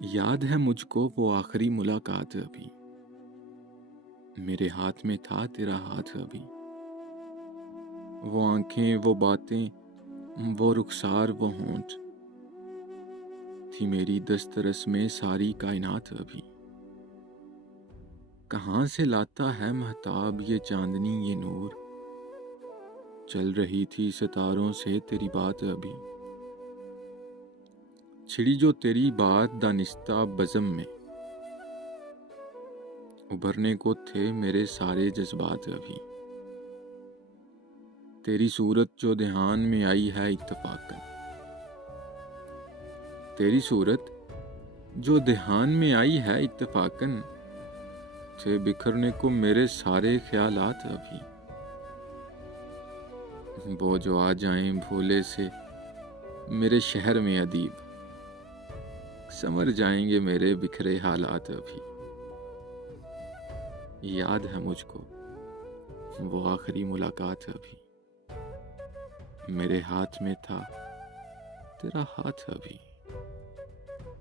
याद है मुझको वो आखिरी मुलाकात अभी, मेरे हाथ में था तेरा हाथ अभी। वो आंखें, वो बातें, वो रुखसार, वो होंठ, थी मेरी दस्तरस में सारी कायनात अभी। कहाँ से लाता है महताब ये चांदनी ये नूर, चल रही थी सितारों से तेरी बात अभी। छिड़ी जो तेरी बात दानिस्ता बज़म में, उभरने को थे मेरे सारे जज्बात अभी। तेरी सूरत जो ध्यान में आई है इत्तफाकन, तेरी सूरत जो ध्यान में आई है इत्तफाकन, थे बिखरने को मेरे सारे ख्यालात अभी। वो जो आ जाएं भोले से मेरे शहर में अदीब, संवर जाएंगे मेरे बिखरे हालात अभी। याद है मुझको वो आखिरी मुलाकात अभी, मेरे हाथ में था तेरा हाथ अभी।